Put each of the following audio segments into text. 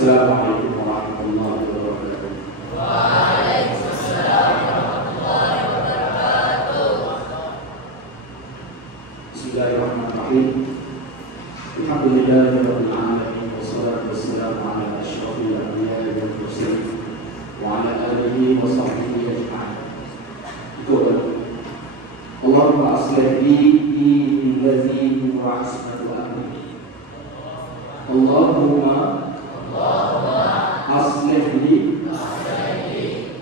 Assalamualaikum warahmatullahi wabarakatuh. Waalaikumsalam warahmatullahi wabarakatuh. Bismillahirrahmanirrahim. Alhamdulillahirabbil alamin wassalatu wassalamu ala asyrafil anbiya'i wal mursalin wa ala alihi wa sahbihi ajma'in. Allahumma aslih li dini allazi huwa ismatu amri. Allahumma aslih li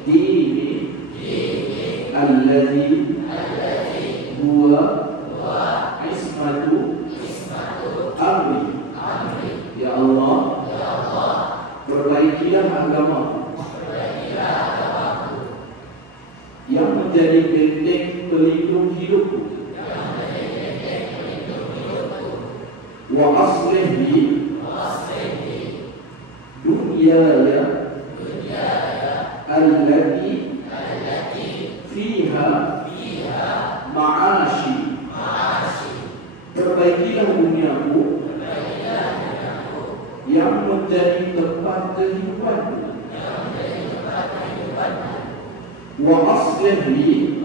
dini allazi huwa ismatu amri. Ya Allah, perbaikilah agama yang menjadi benteng pelindung hidupku. Wa aslih li dunyaya allati fiha ma'ashi. Perbaikilah duniaku yang menjadi tempat kehidupanku. Wa aslih li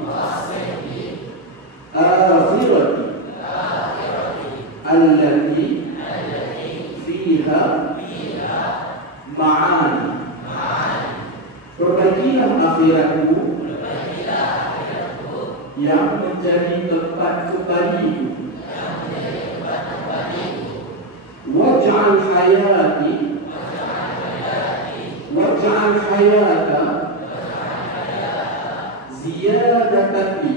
akhirati allati fiha ma'ani. Perbaikilah akhiratku yang menjadi tempat kembaliku. Waj'al hayati waj'al hayata ziyadatan li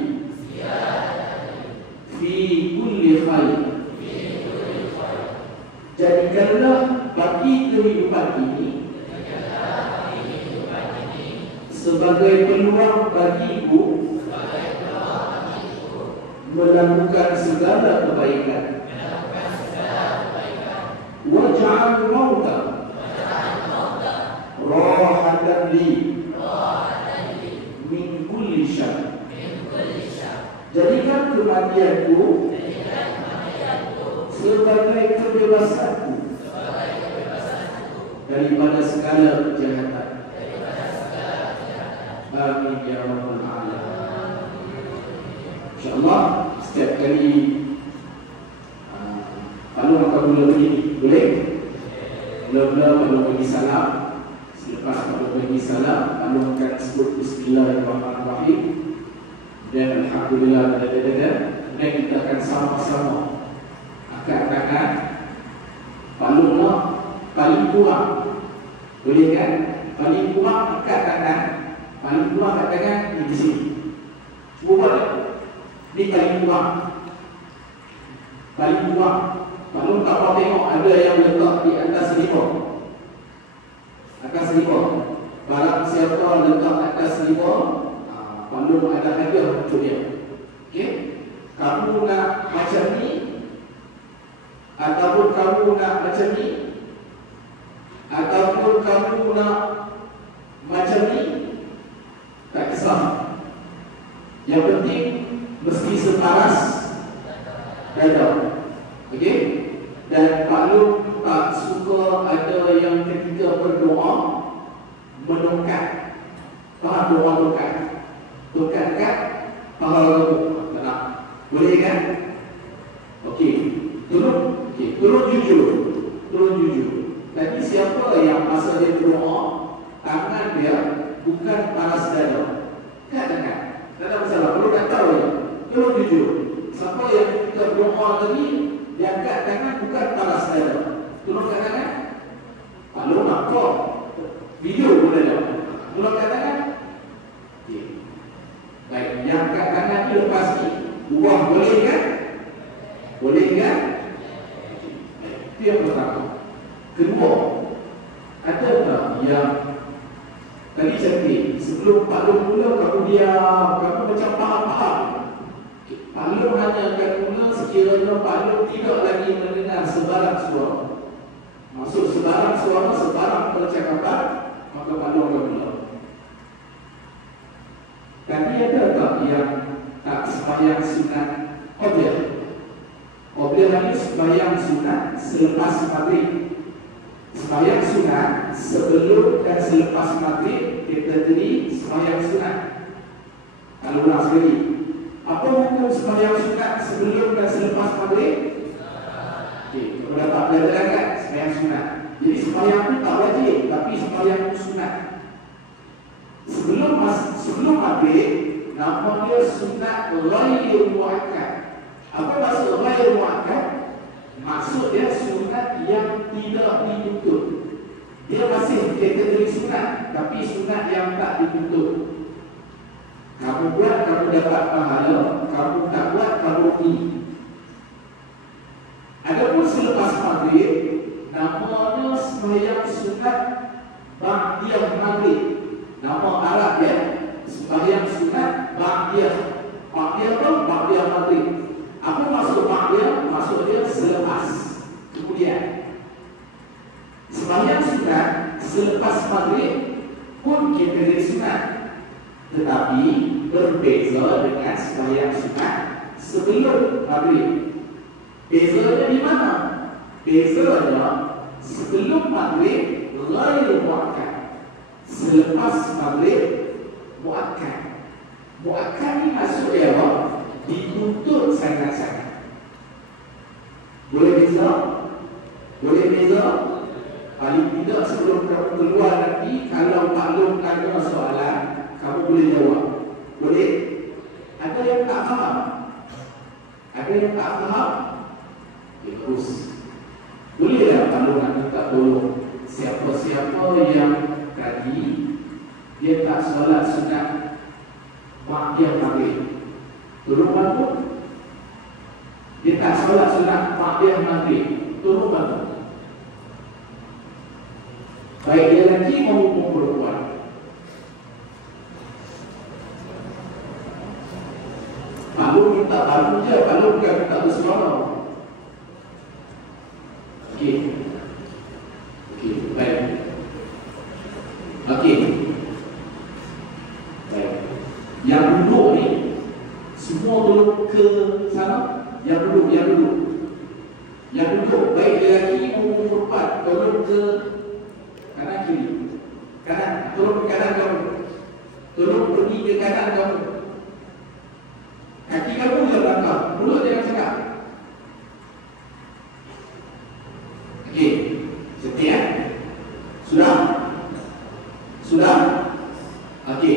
fi kulli khair. Jadikanlah bagi kehidupan ini sebagai peluang bagiku melakukan segala kebaikan. Waj'al mauta rahatan li min kulli syarr. Jadikan kematianku sebagai kebebasanku daripada segala kejahatan. Amin ya rabbal alamin. InsyaAllah setiap kali kalau maka mula begini, boleh? Mula-mula kalau bagi salam, selepas kalau bagi salam, kalau akan sebut Bismillahirrahmanirrahim dan Alhamdulillah dan kita akan sama-sama angkat tangan. Kalau paling kurang, boleh kan? Paling kurang angkat tangan, paling kurang angkat tangan di sini. Cuba buat. Ini paling kurang. Paling kurang. Kalau tak mau tengok ada yang letak di atas limau. Atas limau. Barang siapa letak atas limau, kalau ada hadiah untuk dia. Okey? Kamu nak macam ni ataupun kamu nak macam ni ataupun kamu nak macam ni, tak kisah. Yang penting mesti separas dada. Okey? Dan kalau tak suka ada yang ketika berdoa menongkat. Faham doa tongkat? Tongkat kat pahala rambut. Tak? Boleh kan? Okey. Turun. Okey. Turun jujur. Turun jujur. Tadi siapa yang masa dia berdoa tangan dia bukan paras dada? Kat tangan. Tak ada masalah. Kalau tak tahu ya. Turun jujur. Siapa yang kita berdoa tadi dia angkat tangan bukan paras dada. Turunkan tangan. Kalau nak kau video boleh tak? Turunkan tangan. Okay. Baik, yang angkat tangan ni lepas ni buah boleh kan? Boleh kan? Itu yang pertama. Kedua, ada tak yang tadi cantik sebelum Pak Long mula kamu diam, kamu macam faham-faham. Pak Long hanya akan mula sekiranya Pak Long tidak lagi mendengar sebarang suara. Maksud sebarang suara, sebarang percakapan, maka Pak Long akan mula. Tadi ada tak yang tak sembahyang sunat Qobliyah? Qobliyah ini sembahyang sunat selepas maghrib. Sembahyang sunat sebelum dan selepas maghrib category sembahyang sunat. Kalau ulang sekali, apa hukum sembahyang sunat sebelum dan selepas maghrib? Okey, kalau dapat belajar kan sembahyang sunat. Jadi sembahyang itu tak wajib, tapi sembahyang itu sunat. Sebelum maghrib nama dia sunat ghair muakkad. Apa maksud ghair muakkad? Maksud dia sunat yang tidak dituntut. Dia masih kategori sunat, tapi sunat yang tak dituntut. Kamu buat, kamu dapat pahala. Kamu tak buat, kamu rugi. Adapun selepas maghrib, namanya sembahyang sunat ba'diyah maghrib. Nama Arab dia sembahyang sunat ba'diyah. Ba'diyah apa? Ba'diyah maghrib. Apa maksud ba'diyah? Maksud dia selepas. Kemudian sembahyang sunat selepas maghrib pun kategori sunat, tetapi berbeza dengan sembahyang sunat sebelum maghrib. Bezanya di mana? Bezanya sebelum maghrib ghair muakkad, selepas maghrib muakkad. Muakkad ni maksud dia apa? Dituntut sangat-sangat. Boleh beza? Boleh beza? Paling tidak sebelum kamu keluar nanti, kalau maklum ada soalan, kamu boleh jawab. Boleh? Ada yang tak faham? Ada yang tak faham? Terus boleh tak kalau nak minta tolong siapa-siapa yang tadi dia tak solat sunat ba'diyah maghrib, tolong bantu. Dia tak solat sunat ba'diyah maghrib, tolong bantu. Baik dia lelaki maupun perempuan. Kalau minta bantu je, kalau bukan minta bersuara. Okey, baik. Okey, baik. Yang duduk ni semua tolong ke sana. Yang duduk baik lelaki maupun perempuan, tolong ke kanan kiri. Kanan, tolong ke kanan kamu. Tolong pergi ke kanan kamu. Kaki kamu yang belakang, mulut jangan cakap. Okey, setia? Sudah? Okey.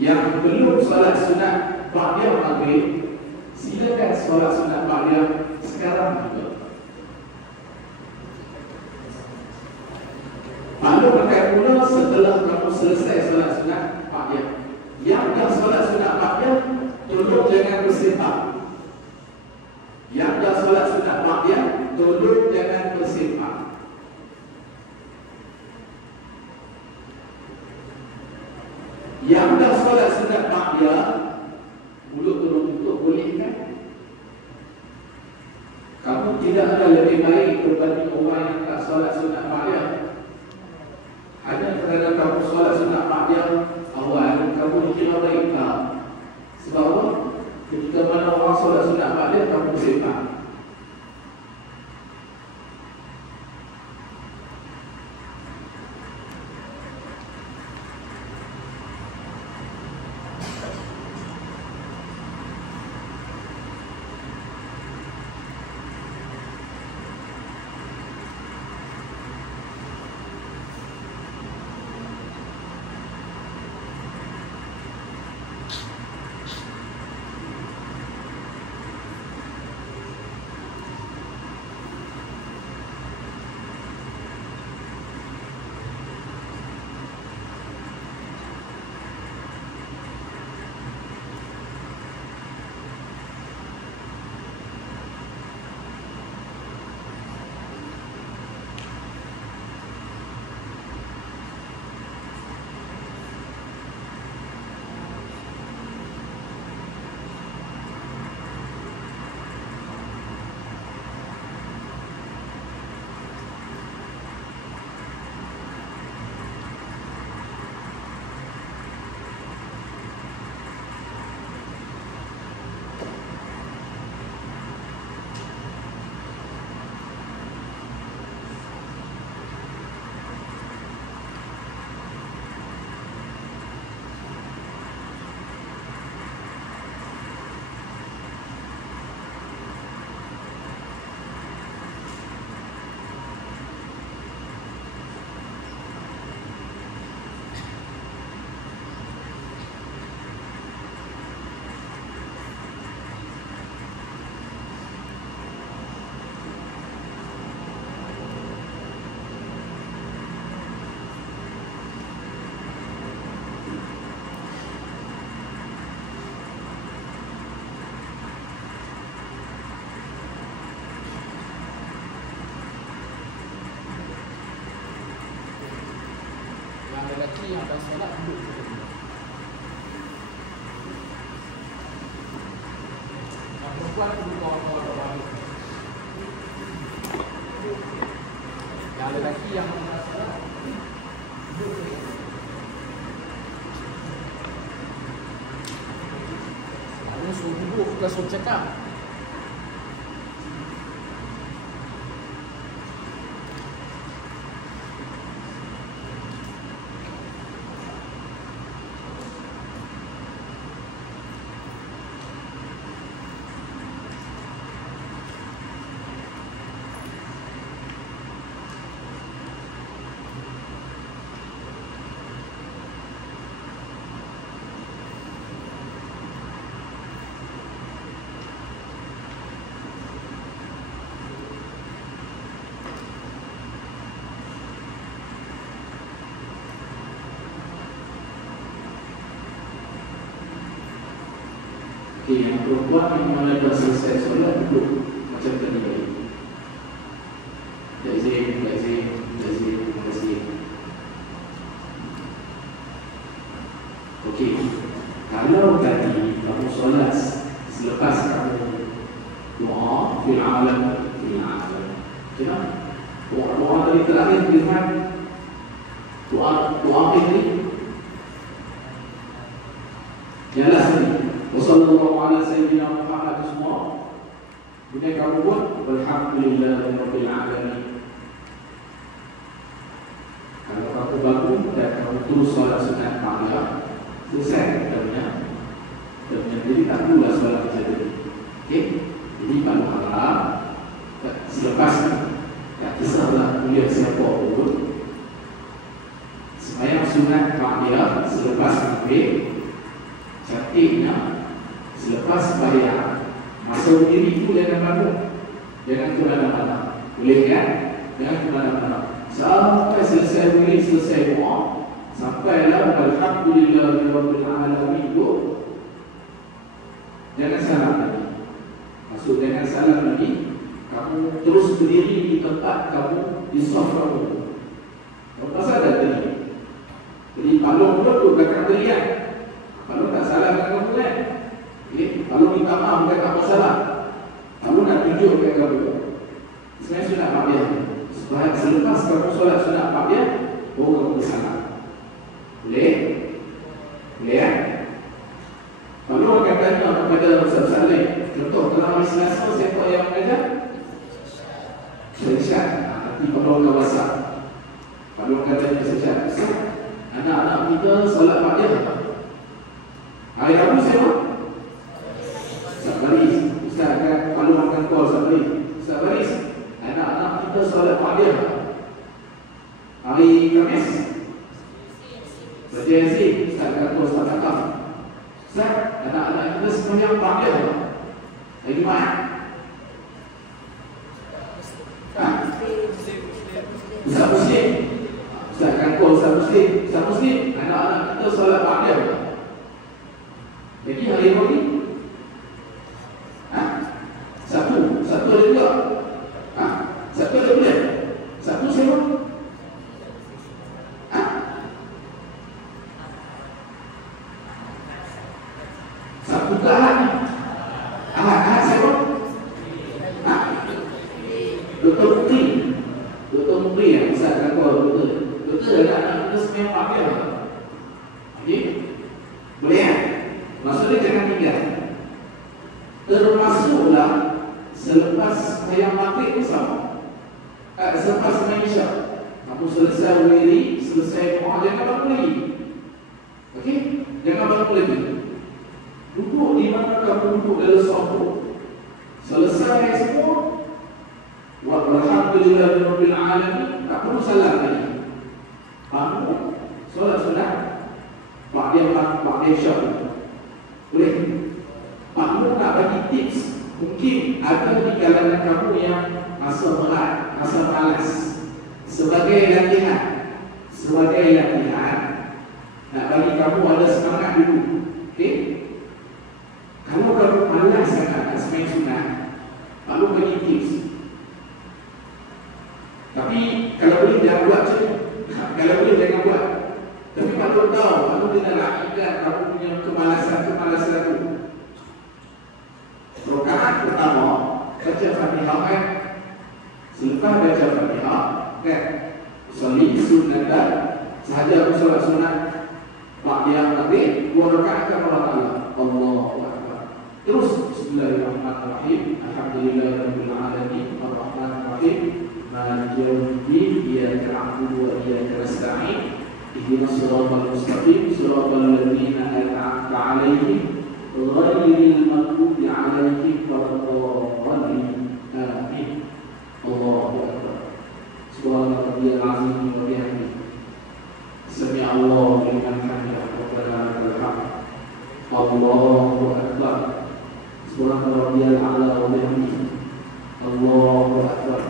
Yang belum solat sunat ba'diyah maghrib, silakan solat sunat ba'diyah sekarang juga. Maklum akan mula setelah kamu selesai solat sunat ba'diyah. Yang dah solat sunat ba'diyah, tolong jangan bersepah. Yang dah solat sunat ba'diyah, tolong jangan bersepah. Yang dah solat sunat ba'diyah, mulut tolong tutup, boleh kan? Kamu tidak ada lebih baik berbanding orang yang tak solat sunat ba'diyah. Hanya kerana kamu solat sunat ba'diyah awal, kamu dikira baik tak? Sebab apa? Ketika mana orang solat sunat ba'diyah, kamu bersepah. tuan kudu kawan-kawan baru. Yang ada lagi yang merasa harus duduk ke cakap. Yang perempuan yang mana dah selesai solat duduk macam tadi tadi. Terima kasih. Okey. Kalau tadi kamu solat selepas kamu doa fil alam. Kenapa? Doa tadi terakhir lihat doa ini. Jelas ni. Wassallallahu ala sayyidina Muhammad semua. Bila kamu buat alhamdulillahirabbil alamin. Kalau kamu bangun dan kamu terus solat sunat malam, selesai katanya. Jadi tak perlulah solat macam tadi. Okey. Jadi kalau malam selepas tak kisahlah kuliah siapa pun, sembahyang sunat malam selepas maghrib, cantiknya selepas sembahyang masa berdiri itu jangan bangun, jangan ke mana-mana. Boleh kan? Jangan ke mana-mana sampai selesai berdiri, selesai doa, sampailah alhamdulillahirabbil alamin itu. Jangan salam lagi. Maksud jangan salam lagi, kamu terus berdiri di tempat kamu, di saf kamu. Kamu pasal dah tadi. Jadi palung tu belakang berian. Kalau tak salah dengan kamu kan? Kalau minta maaf bukan tak masalah. Kalau nak tunjuk ke kamu, sebenarnya sunat mabiah. Selepas kamu solat sunat mabiah, baru kamu bersalah. Boleh? Boleh kan? Kalau orang tanya kepada Ustaz Saleh, contoh dalam hari Selasa siapa yang mengajar? Syed. Nanti kalau orang WhatsApp, kalau orang tanya Syed, anak-anak kita solat mabiah. Hari Rabu siapa? Ustaz Baris. Ustaz akan kalau makan kuah Ustaz Baris. Ustaz Baris, anak-anak kita solat mabiah. Hari Khamis baca Yasin. Ustaz akan kuah Ustaz Akam. Ustaz, anak-anak kita sembahyang mabiah. Hari Jumaat. Ustaz Muslim. Ustaz akan kuah Ustaz Muslim. Ustaz Muslim, anak-anak kita solat mabiah. Jadi hari ini Satu ada juga. Satu ada boleh. Satu siapa? Satu ke Ahad ni. Ahad siapa? Dr. Mukri yang Ustaz akan call Doktor ada anak kita semua pakai. Okey? Boleh kan? Maksudnya jangan tinggal. Termasuklah selepas sembahyang maghrib pun sama. Selepas sembahyang isya, kamu selesai wiri, selesai doa, jangan bangun lagi. Okey? Jangan bangun lagi. Duduk di mana kamu duduk dalam sofa. Selesai semua, walhamdulillahirabbil alamin, tak perlu salam lagi. Bangun, solat sunat, ba'da isya. Boleh? Makmum nak bagi tips. Mungkin ada di kalangan kamu yang masa berat, masa malas. Sebagai latihan, nak bagi kamu ada semangat dulu. Okey? Kalau kamu malas sangat nak sembahyang sunat, lalu bagi tips. Tapi kalau boleh jangan buat macam ni. Kalau boleh jangan buat. Tapi kalau tahu, kamu kena rakyat kamu punya kemalasan tu. Rokaat saja aku solat sunat Pak dia takbir 2 rakaat akan Allah Ta'ala Allahu Akbar. Terus Bismillahirrahmanirrahim. Alhamdulillahirabbil alamin arrahmanir rahim maliki yaumiddin iyyaka na'budu wa iyyaka nasta'in ihdinas siratal mustaqim siratal ladzina an'amta 'alaihim ghairil maghdubi 'alaihim waladdallin. Amin. Allahu Akbar. Subhanallahil azim wa bihamdihi. Sami Allahu liman hamidah rabbana lakal hamd. Allahu Akbar. Subhanallahil a'la wa bihamdihi. Allahu Akbar.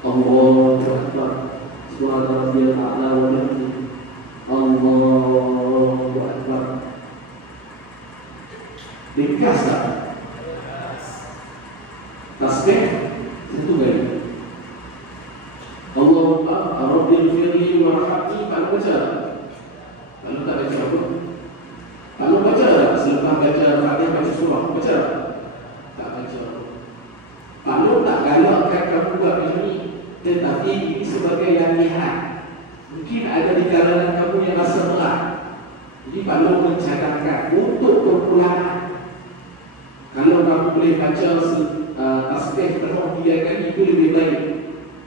Allahu Akbar. Subhanallahil a'la wa bihamdihi. Allahu Akbar. Ringkas tak? Tasbih satu kali. Allahumma rabbil firli warhamni. Kalau baca, kalau tak baca apa? Kalau baca selepas baca Fatihah baca surah baca? Tak baca. Kalau tak galakkan kamu buat macam ni, tetapi ini sebagai latihan. Mungkin ada di kalangan kamu yang rasa berat. Jadi perlu mencadangkan untuk perpulangan. Kalau kamu boleh baca tasbih penuh 3 kali itu lebih baik.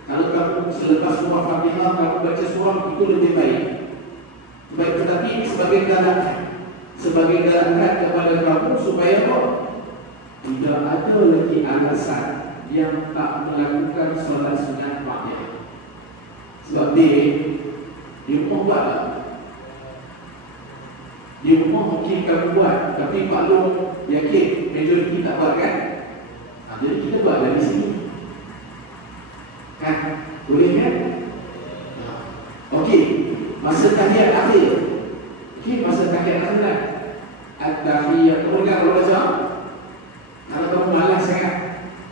Kalau kamu selepas surah Fatihah kamu baca surah itu lebih baik. Baik, tetapi ini sebagai galakan, sebagai galakan kepada kamu supaya tidak ada lagi alasan yang tak melakukan solat sunat Fatihah. Sebab di rumah buat tak? Di rumah mungkin kamu buat, tapi Pak Long yakin majoriti tak buat kan? Jadi kita buat dari sini kan? Boleh kan? Okey, masa tahiyat akhir. Okey, masa tahiyat akhir at-tahiyat. Kamu dengar kalau baca? Kalau kamu malas sangat,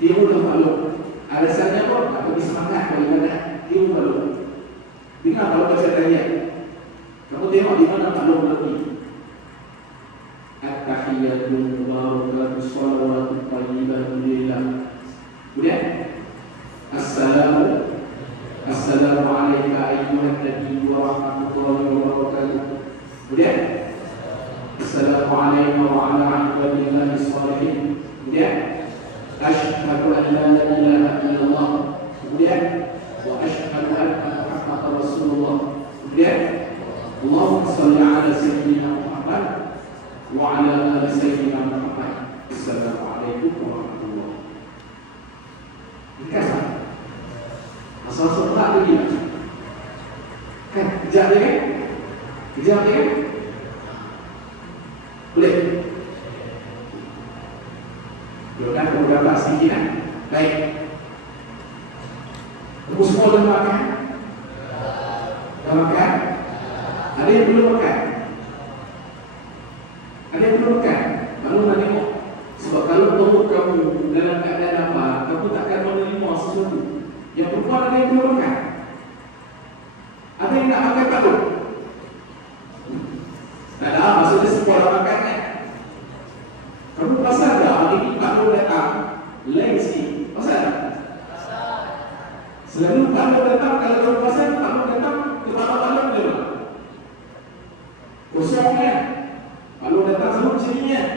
tirulah Pak Long. Alasannya apa? Tak bagi semangat kalau ibadah. Tiru Pak Long. Dengar kalau baca tahiyat. Kamu tengok di mana Pak Long lagi. At-tahiyatul mubarakatuh shalawatut thayyibatu lillah. Kemudian Assalamu alayka ayyuhan nabiyyu wa rahmatullahi wa barakatuh. Kemudian Assalamu alayna wa ala ibadillahi shalihin. Kemudian Asyhadu an la ilaha illallah. Kemudian wa asyhadu anna Muhammadar Rasulullah. Kemudian Allahumma shalli ala sayyidina Muhammad wa ala ali sayyidina Muhammad. Assalamualaikum warahmatullahi wabarakatuh. Dikasih asal solat lagi kan? Kejap dia kan? Kejap dia kan? Boleh? Boleh kan? Boleh dapat sedikit kan? Baik. Kamu semua dah makan? Dah makan? Ada yang belum makan? Ada yang belum makan? Kalau nak tengok. Sebab kalau perut kamu dalam keadaan apa, kamu takkan menerima sesuatu. Yang perempuan ada yang belum makan? Ada yang nak makan tak tu? Tak ada, maksudnya semua orang makan kan? Kamu pasal tak hari ni Pak Long datang lain sikit? Pasal tak? Selalu Pak Long datang, kalau kamu pasal Pak Long datang ke mana Pak Long je tak? Kosong kan? Pak Long datang selalu macam ni kan?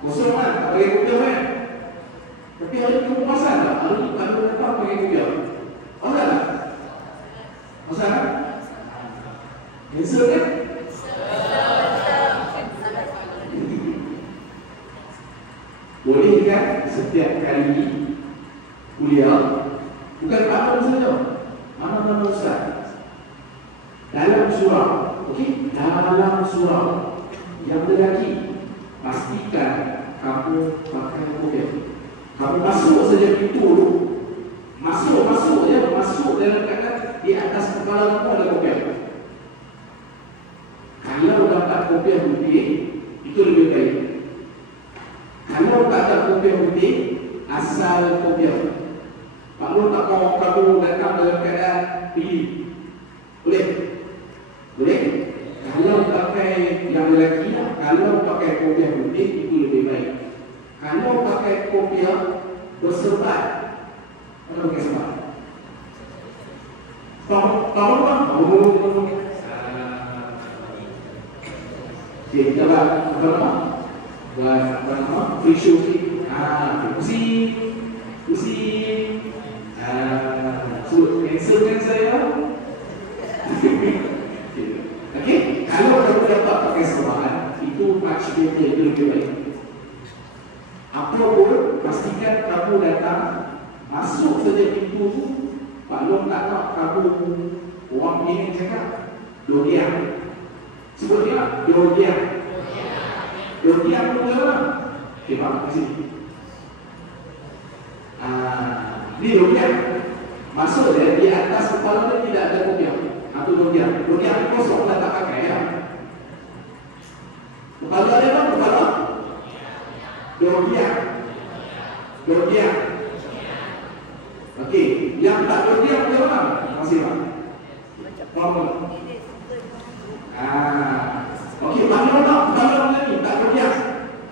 Kosong kan? Tak pakai kopiah kan? Tapi hari ni kamu pasal tak? Hari ni Pak Long datang pakai kopiah. Pasal tak? Pasal tak? Cancel kan? Boleh kan setiap kali kuliah bukan Pak Long saja, mana-mana ustaz dalam surah, okey, dalam surah yang lelaki pastikan kamu pakai kopiah. Kamu masuk saja pintu dulu, masuk je, masuk dalam keadaan di atas kepala kamu ada kopiah. Kalau dapat kopiah putih itu lebih baik. Kalau tak ada kopiah putih, asal kopiah. Pak Long tak mau kamu datang dalam keadaan pilih. Boleh? Boleh? Kalau pakai yang lelaki, kalau pakai kopiah putih itu lebih baik. Kalau pakai kopiah berserbat, apa pakai serbat? Tahu tak? Okey, kita buat apa nama? Buat apa nama? Free show sikit. Pusing. So, cancelkan saya. Okey, kalau kamu dapat pakai seluar, itu much better, itu lebih baik. Apa pun, pastikan kamu datang, masuk saja pintu tu, Pak Long tak nak kamu orang ini cakap Dodiang. Sebut dia Dodiang. Dodiang tu apa? Okey, Pak, di sini. Ni Dodiang. Masuk dia di atas kepala dia tidak ada kopiah. Atau Dodiang. Dodiang kosong dah tak pakai ya. Kepala dia apa? Kepala Dodiang. Dodiang. Okey, yang tak Dodiang dia apa? Masih Pak. Apa? Okey, mana nak? Kepala ni tak Dodiang.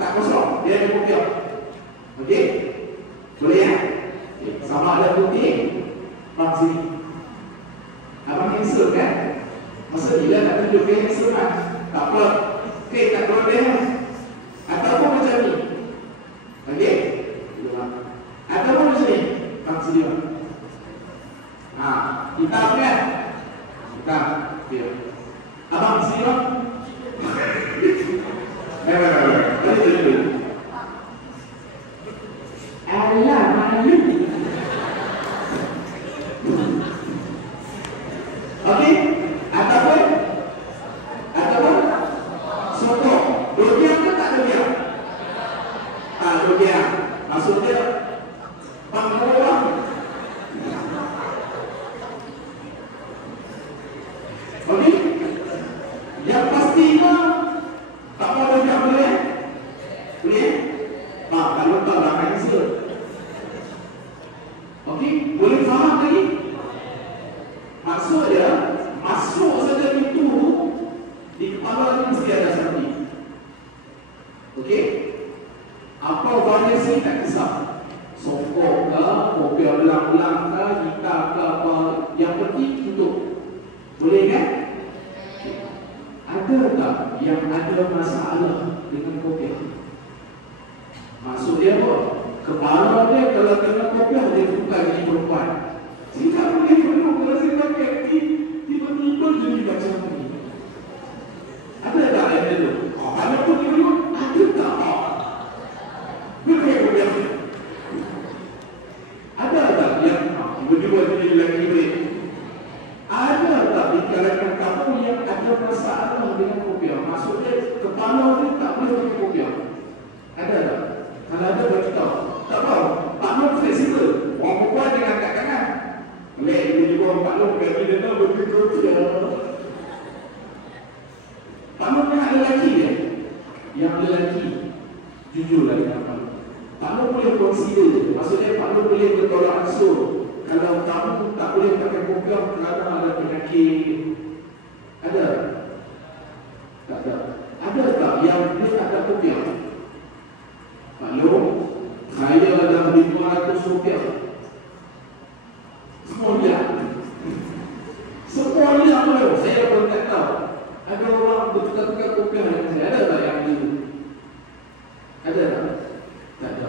Tak kosong. Dia ada kopiah. Okey. Boleh ya? Okay. Sama ada putih. Bang sini. Abang cancel kan? Masa dia nak tunjuk ke cancel kan? Tak apa. Okey, tak keluar dia. Ataupun macam ni. Okey. Ataupun macam ni. Bang sini bang. Hitam kan? Hitam. Okey. Abang sini bang. Tadi tunjuk. Alah, mana ni? Okey, ataupun soto. Dodiang ke tak Dodiang? Tak Dodiang. Maksudnya bang orang. Okey, yang pastinya tak mau Dodiang boleh? Boleh? Kalau tak dah cancel. Okey, boleh faham lagi? Maksud dia, masuk saja pintu di kepala ni mesti ada seperti. Okey? Apa variasi tak kisah. Songkok ke, kopi belang-belang ke, hitam ke apa, yang penting tutup. Boleh kan? Okay. Ada tak yang ada masalah dengan kopi? Maksud dia apa? Kepala dia kalau kena kopiah dia bukan jadi perempuan. Tidak boleh penuh kalau saya pakai tiba-tiba jadi macam ni. Ada tak yang itu? Kalau pun tiba-tiba ada tak? Boleh kopiah. Ada tak yang tiba-tiba jadi lelaki baik? Ada tak di kalangan kamu yang ada masalah dengan kopiah? Maksudnya kepala dia tak boleh pakai kopiah. Ada tak? Kalau ada bagi tahu. Tak tahu. Pak Long fleksibel. Orang perempuan dengan kat kanan. Boleh tiba-tiba Pak Long bagi dia nak berfikir. Pak Long yang ada lelaki dia. Yang lelaki jujurlah dengan Pak Long. Pak Long boleh consider. Maksudnya Pak Long boleh bertolak ansur. Kalau kamu tak boleh pakai program kerana ada penyakit. Ada? Tak ada. Ada tak yang dia tak ada program? Pak Long, saya dah RM500. Semua dia. Semua dia apa? Saya pun tak tahu. Ada orang bertukar-tukar kopiah dengan saya. Ada tak yang itu? Ada tak? Tak ada.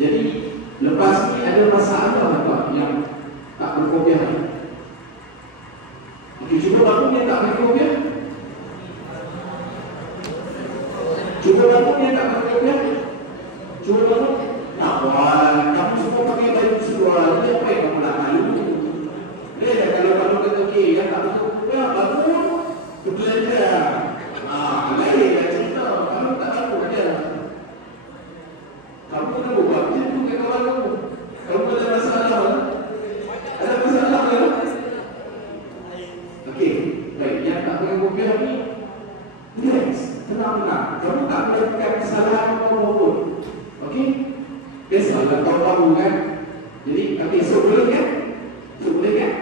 Jadi, lepas ni ada masalah apa yang tak berkopiah? Okey, cuba bangun dia tak berkopiah. Cuba bangun dia tak pakai kopiah. Cuba bangun. Tak apa. Kamu semua pakai baju seluar. Dia apa yang kamu nak malu? Dia dah kalau kamu kata okey, yang tak pakai kopiah, bangun. Betul je. Lain dah cerita. Kamu tak tahu dia. Kamu kena buat macam tu ke kawan kamu. Kamu ada masalah. Ada masalah ke? Okey. Baik. Yang tak pakai kopiah ni, relax. Tenang-tenang. Kamu tak boleh pakai kesalahan apapun. Okey? Biasalah kau tahu kan? Jadi, tapi esok boleh kan? Esok boleh kan?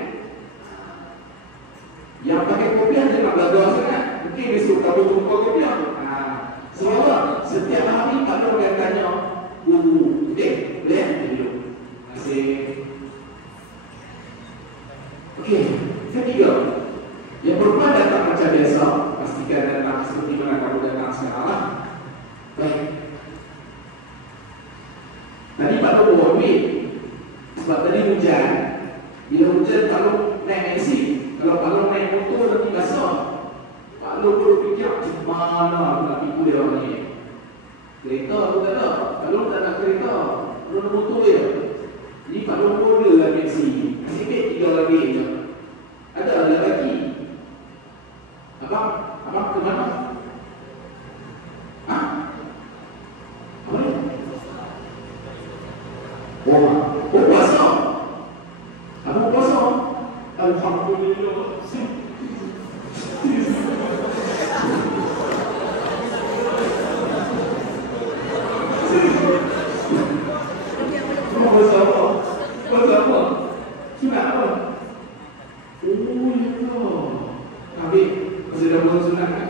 Yang pakai kopiah dia nak belajar sangat. Mungkin esok kamu jumpa kopiah. Sebab apa? Setiap hari kalau dia tanya, okey? Boleh? Terima kasih. Okey. Ketiga. Yang perempuan datang macam biasa, pastikan datang seperti Tadi Pak Long bawa duit. Sebab tadi hujan. Bila hujan Pak Long naik taksi. Kalau Pak Long naik motor nanti basah. Pak Long perlu fikir macam mana aku nak pikul dia orang ni. Kereta aku tak ada. Pak Long tak nak kereta. Pak Long motor dia. Jadi Pak Long order lah taksi. Sikit 3 lagi je. Ada lagi. Abang ke mana? Hah? Apa ni? Oh puasa. Abang puasa? Alhamdulillah. Puasa apa? Puasa apa? Sunat apa? Oh ya Allah. Habis masih dah buat sunat kan?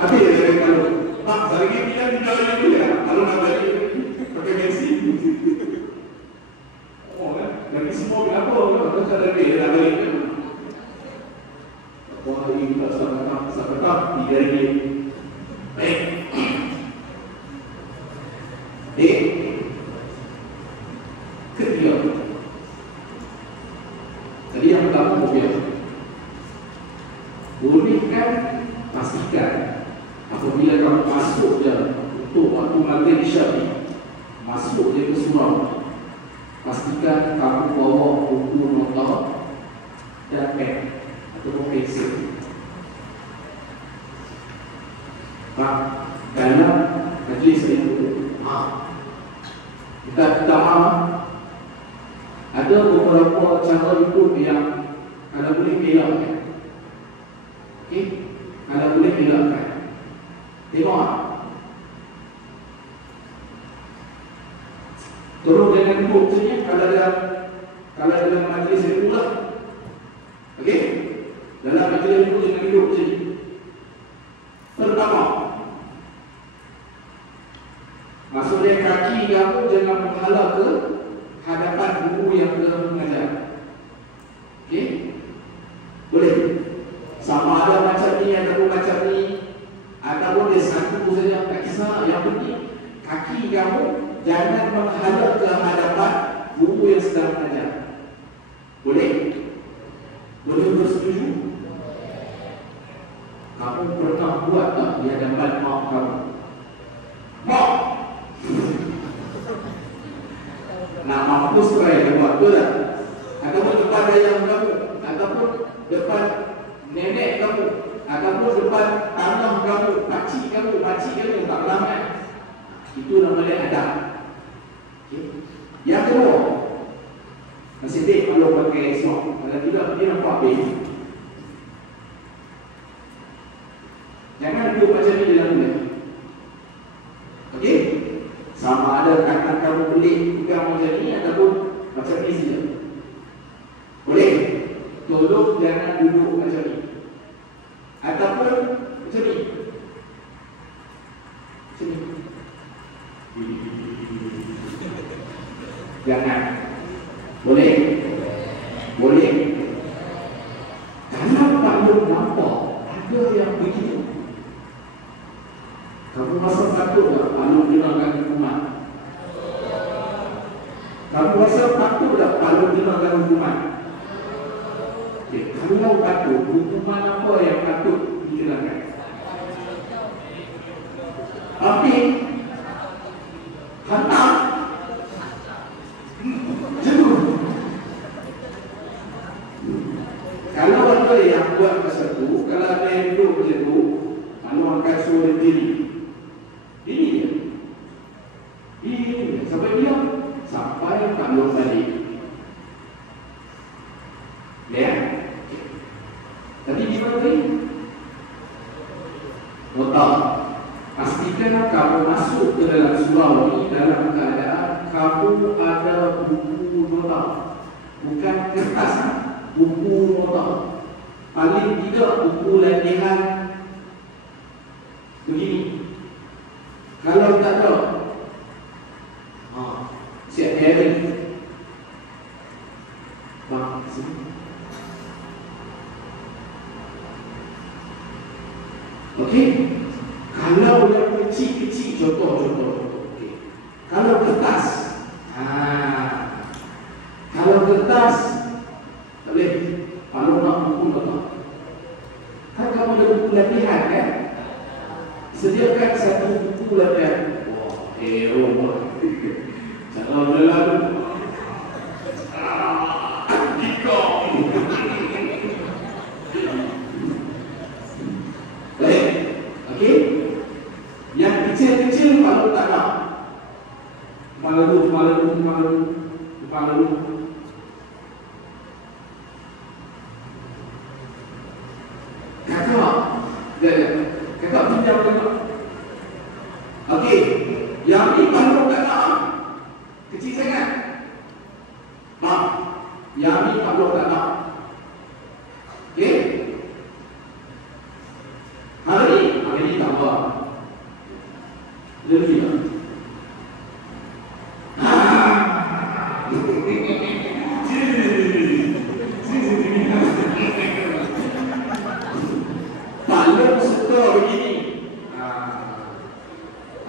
Habis dia cakap kalau Mak, hari ni kita tinggal lagi ya. Kalau nak balik pakai bensin. Oh kan? Lagi semua kenapa? Kalau tak ada duit, dah balik kan? Wah, ini tak sabar 3 ringgit. Baik. Ketiga. Tadi yang pertama mobil. Bolehkan pastikan apabila kamu masuk je untuk waktu maghrib isyak ni, masuk je ke surau, pastikan kamu bawa buku nota dan pen atau pensel. Pak, dalam majlis ini kita pertama ada beberapa cara hidup yang kalau boleh elakkan. Okey, kalau boleh elakkan. Tengok turun dengan duduk saja kalau dalam majlis itu lah. Okey, dalam majlis itu dengan duduk saja. Pertama, maksudnya kaki kamu jangan menghadap ke hadapan guru yang tengah mengajar. Okey, boleh. Sama ada macam ni ataupun macam ni, ataupun dia satu saja, tak kisah. Yang penting kaki kamu jangan menghadap ke hadapan guru yang sedang mengajar. Boleh? Boleh bersetuju? Kamu pernah buat tak di hadapan mak kamu? Mak! Nak mampus try dia buat, betul tak? Ataupun depan ayah kamu, ataupun depan nenek kamu, ataupun depan tanah kamu, pakcik kamu, tak lama. Itu namanya adab. Okay. Yang kedua, masih baik kalau pakai smart. Kalau tidak, dia nampak baik. Jangan duduk macam ni dalam bulan. Okey? Sama ada kanan kamu pelik pegang macam ni ataupun macam ni saja. Boleh? Tolong jangan duduk macam ni. Ataupun macam ni. Macam ni. Jangan. Boleh? Boleh? Kalau kamu nampak ada yang begitu, kamu rasa takut tak kalau kenakan hukuman? Kamu rasa takut tak kalau kenakan hukuman? Okay, kalau takut, hukuman apa yang takut dikenakan? Tapi hantar jenuh. Kalau ada yang buat macam tu, kalau ada yang duduk macam tu, malu akan suruh diri. Ini dia. Sampai dia sampai kalau balik. Lihat. Tadi gimana tadi? Nota. Pastikan kamu masuk ke dalam surau ini dalam keadaan kamu ada buku nota. Bukan kertas, buku nota. Paling tidak buku latihan begini. Kalau tak ada, siap hari. Bang, sini. Okey. Kalau yang kecil-kecil, contoh. Okay. Kalau kertas, kalau kertas tak boleh. Kalau nak buku tak. Kan kamu ada buku latihan kan? Sediakan satu buku latihan. Wah, cara lalu. Baik, okey. Yang kecil-kecil kalau tak nak. Malu. Kakak pinjam kakak. Okey, yang ni malu tak nak. Kecil sangat. Mak, yang ni malu tak nak. Okey. Hari ni tambah. Lebih tak? Palung suka begini.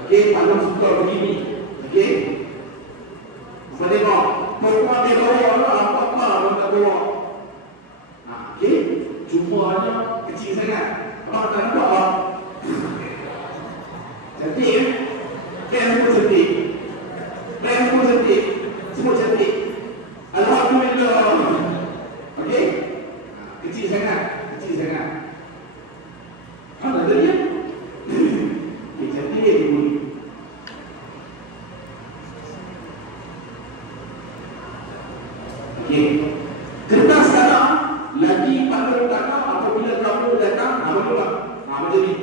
Okey, palung suka begini. Okey. Apa tengok? Perempuan dia bawa lah, apa-apa pun tak bawa. Okey. Cuma hanya kecil sangat. Abang tak nampak tak? Cantik kan? Beg pun cantik. Semua cantik. Alhamdulillah. Okey? Kecil sangat. Ada dia? Cantik dia pun. Okey. Kertas tak nak. Lagi pada tak nak. Apabila kamu datang, apa pula? Macam ni.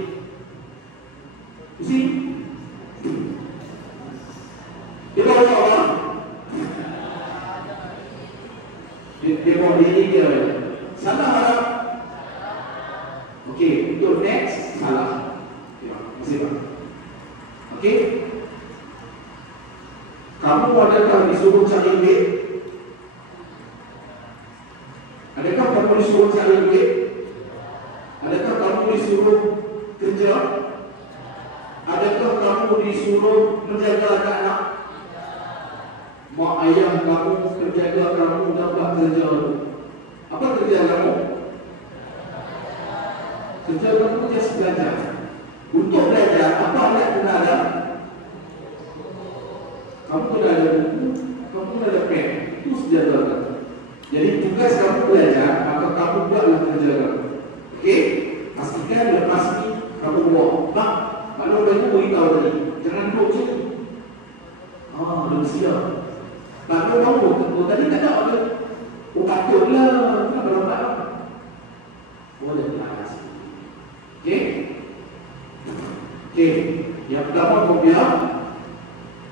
You see? Dia bawa apa? Dia bawa diri dia. Salah tak? Okey, untuk next, salah. Ya, masih tak? Okey? Kamu adakah disuruh cari duit? Adakah kamu disuruh cari duit? Adakah kamu disuruh kerja? Adakah kamu disuruh menjaga anak-anak? Mak ayah kamu menjaga kamu dapat kerja. Apa kerja kamu? Kerja kamu just belajar. Untuk belajar, apa yang kena ada? Kamu kena ada buku, kamu kena ada pen. Itu sejahtera. Jadi tugas kamu belajar, maka kamu buatlah kerja kamu. Okey? Pastikan lepas ni kamu bawa. Mak, kalau kamu beritahu tadi, jangan duduk je. Belum siap. Lalu kamu tadi tak ada apa? Patutlah, kenapa lambat? Bolehlah. Okey? Okey. Yang pertama kopiah.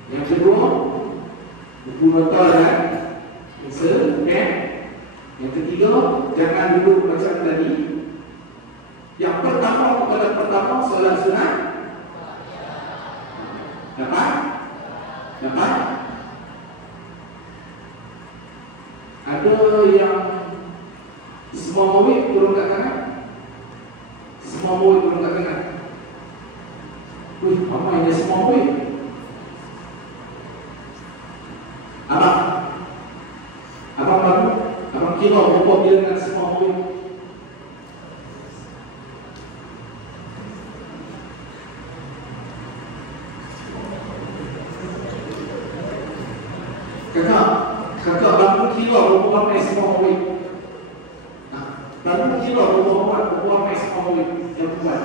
Yang kedua buku nota dan pensel, pen. Yang ketiga, jangan duduk macam tadi. Yang pertama kepada pertama solat sunat. Dapat? Ada yang semua murid turun kat kanan. Wih, apa ini semua murid? Abang kira berapa dia dengan semua murid? Kakak bangun kira berapa ramai semua murid? Bangun kira berapa ramai semua murid yang buat?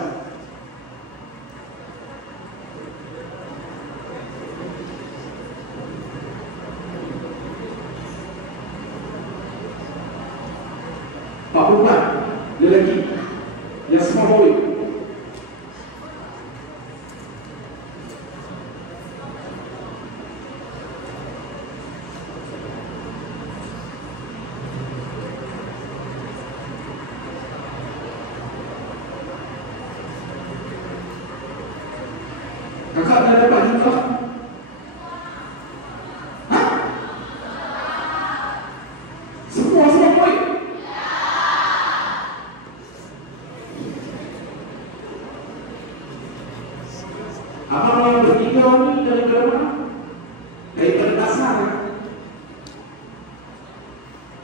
Pak Bukan, lelaki yang semua murid. Kakak dah dapat juga? Semua murid? Abang yang bertiga ni daripada mana? Daripada dasar.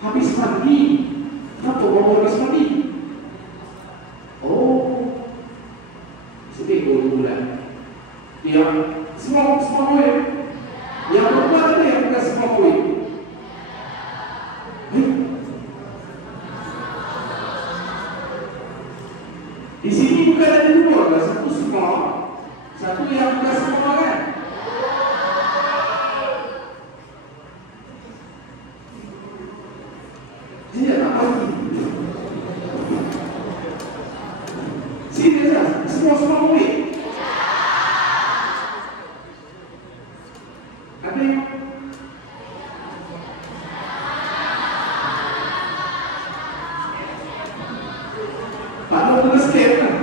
Habis mandi. Kenapa bawa habis mandi? Oh, sedih dulu bulan. Yang semua kuih. Yang berbuat ada yang bukan semua kuih. Di sini bukan ada dua, satu semua, satu yang bukan semua kan? Dia tak pasti. Sini saja, semua boleh. Ada yang Pak Long kena step kan?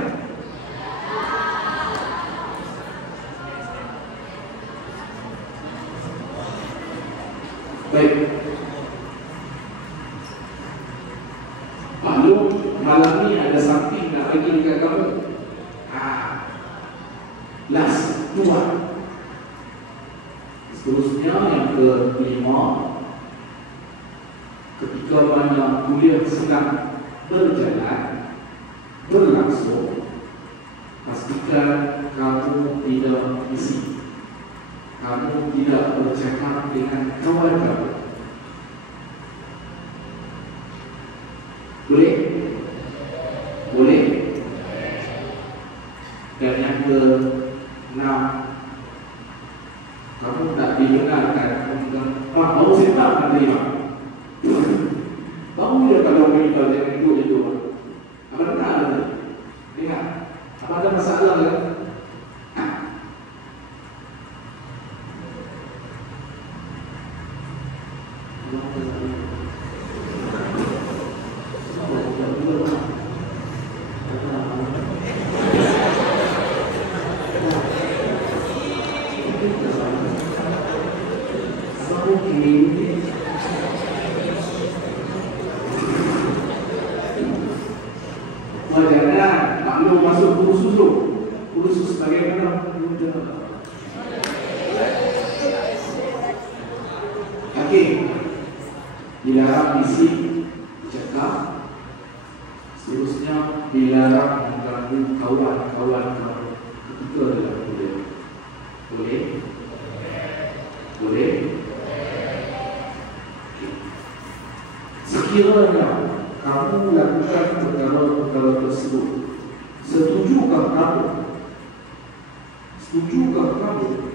Baik. Pak Long malam ni ada something nak bagi dekat kamu. Last, dua. Seterusnya yang kelima, ketika mana kuliah sedang berjalan, berlangsung, pastikan kamu tidak isi. Kamu tidak bercakap dengan kawan kamu. Boleh? Boleh? Dan yang ke-6, kamu tak dibenarkan untuk Pak, baru setap nanti Pak. Baru dia kalau meninggal jangan ikut itu Pak. Apa benar tu? Dengar. Apa ada masalah ke? Wajarnya maklum masuk kursus bagaimana mudah. Okey, dilarang isi cakap. Seterusnya dilarang mengganggu kawan-kawan kamu ketika dalam kuliah. Boleh? Boleh? Okay. Sekiranya kamu lakukan perkara-perkara tersebut, setujukah kamu? Setujukah kamu?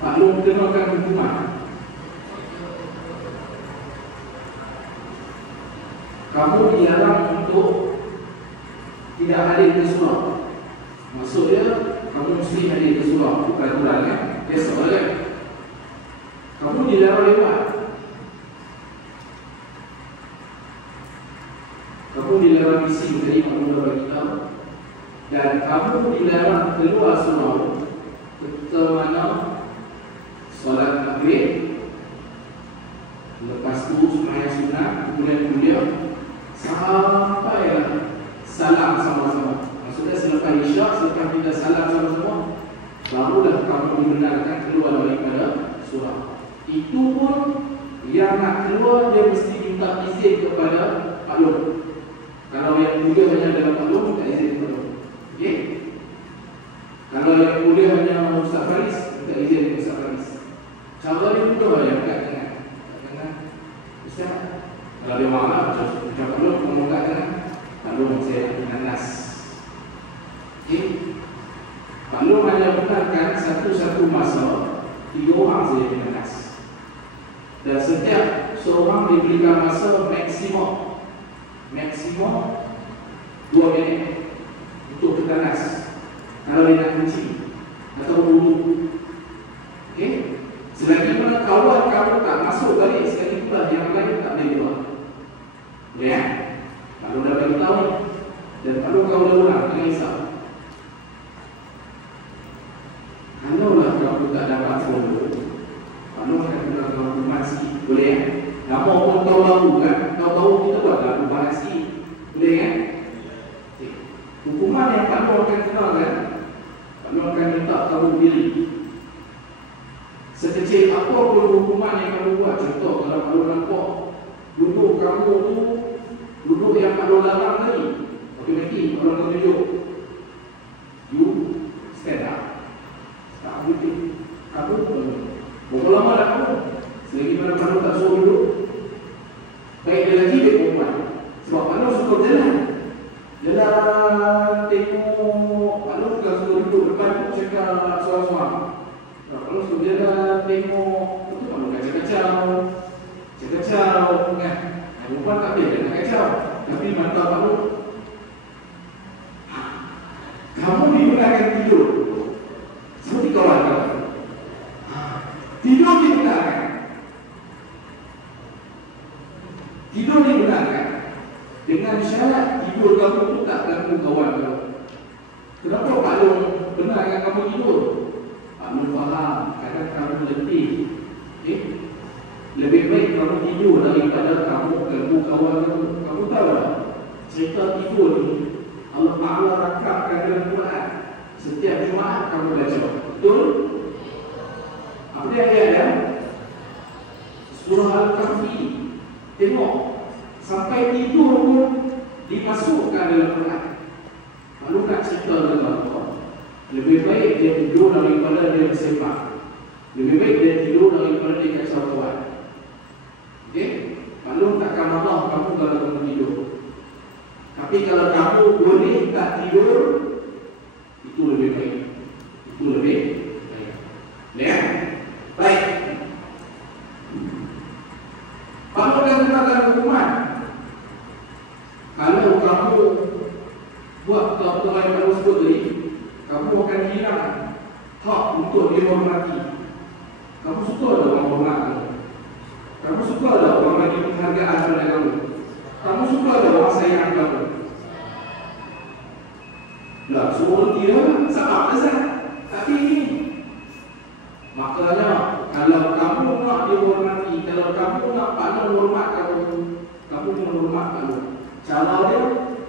Pak Long kenakan hukuman. Kamu dilarang untuk tidak hadir ke surau. Maksudnya kamu mesti hadir ke surau, bukan kurang kan? Biasa kan? Kamu dilarang lewat. Kamu dilarang isi tadi kamu dah bagi tahu. Dan kamu dilarang keluar surau ketika mana solat maghrib, lepas tu sembahyang sunat, kemudian kuliah sampai salam sama-sama. Maksudnya selepas isyak, selepas kita salam sama-sama, barulah kamu dibenarkan keluar daripada surau. Itu pun yang nak keluar dia mesti minta izin kepada Pak Long. Kalau yang kuliah hanya dalam Pak Long, minta izin kepada Pak Long. Okey? Kalau yang kuliah hanya Ustaz Faris, minta izin kepada Ustaz Faris. Cara dia mudah ya, kat tengah. Ustaz, kalau dia marah, macam Pak Long, kamu kat tengah. Pak Long saya dengan nas. Okey? Pak Long hanya benarkan satu-satu masa 3 orang saja dengan nas. Dan setiap seorang diberikan masa maksimum 2 minit untuk bertanas. Kalau dia nak kunci atau dulu. Okey? Selagi mana kawan kamu tak masuk balik, sekali pula yang lain tak boleh keluar. Boleh ya? Kalau dah bagi tahu dan kalau kau dah ulang, jangan risau. Kalaulah kamu tak dapat follow, kalau akan kena hukuman sikit. Boleh ya? Nama pun kau tahu kan? Kau tahu kita buat perubahan sikit. Boleh kan? tu duduk yang kat luar larang tadi. Okey, mati orang tu tunjuk. You stand up. Tak boleh. Kamu berapa lama dah kamu? Selagi mana kamu tak suruh duduk. Baik lelaki baik perempuan. Sebab kamu suka jalan. Jalan tengok. Kamu bukan suka duduk depan tu cakap suara-suara. Kalau suka jalan tengok. Itu kamu kacau-kacau. Kacau kan? Perempuan tak boleh nak kacau. Tapi mata kamu dibenarkan tidur seperti kawan-kawan. Tidur dibenarkan. Tidur dibenarkan dengan syarat tidur kamu tu tak ganggu kawan kamu. Kenapa Pak Long benarkan kamu tidur? Pak Long faham kadang kamu letih. Lebih baik kamu tidur daripada kamu ganggu kawan kamu. Kamu tahu tak? Cerita tidur ni Allah Ta'ala rakamkan dalam Quran. Setiap Jumaat kamu baca. Betul? Apa dia ada? Surah Al-Kahfi. Tengok. Sampai tidur pun dimasukkan dalam Quran. Lalu nak cerita dengan Allah. Lebih baik dia tidur daripada dia bersepak. Lebih baik dia tidur daripada dia kacau kawan. Okey? Lalu takkan marah kamu kalau kamu tidur. Tapi kalau kamu boleh tak tidur, itu lebih baik. Itu lebih baik. Lihat? Baik. Kamu akan kenakan hukuman. Kalau kamu buat perkara yang kamu sebut tadi, kamu akan hilang hak untuk dihormati. Kamu suka tak orang hormat kamu? Kamu suka tak orang bagi penghargaan kepada kamu? Kamu suka tak orang sayang kamu? Lah, suruh dia sebab asal. Tapi ini makanya kalau kamu nak dihormati, kalau kamu nak pandang hormat kamu, kamu menghormat kamu. Cara dia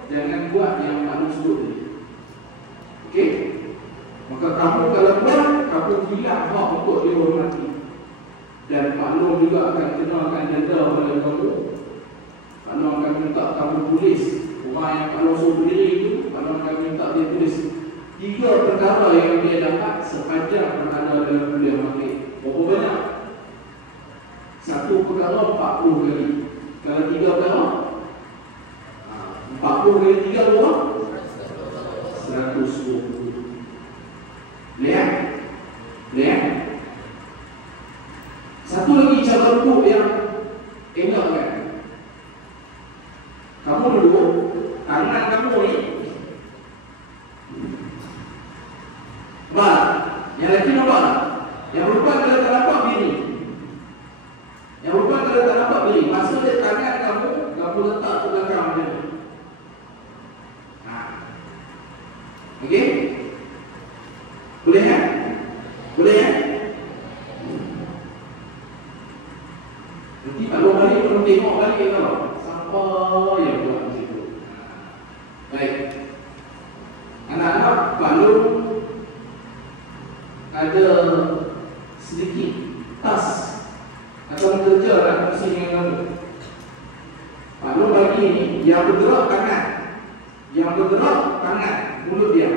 jangan buat yang kamu sebut tadi. Okey? Maka kamu kalau buat, kamu hilang hak untuk dihormati. Dan Pak Long juga akan kenalkan denda pada kamu. Pak Long akan minta kamu tulis rumah yang Pak Long suruh berdiri itu. Pak Long akan minta dia tulis 3 perkara yang dia dapat sepanjang berada dalam kuliah maghrib. Berapa banyak? 1 perkara 40 kali. Kalau 3 perkara 40 kali 3 berapa? 120. Lihat? Lihat? Satu lagi cara duduk yang elok kan. Kamu duduk, tangan kamu ni nampak? Yang lelaki nampak tak? Yang perempuan kalau tak nampak bini. Yang perempuan kalau tak nampak bini. Maksudnya tangan kamu letak ke belakang macam ni. Okey? Boleh kan? Boleh kan? Nanti kalau balik, kalau tengok balik tau sampai yang buat macam tu. Baik. Anak-anak kalau ada sedikit tas atau kerja nak kongsi dengan kamu, kalau bagi ni yang bergerak tangan, yang bergerak tangan, mulut dia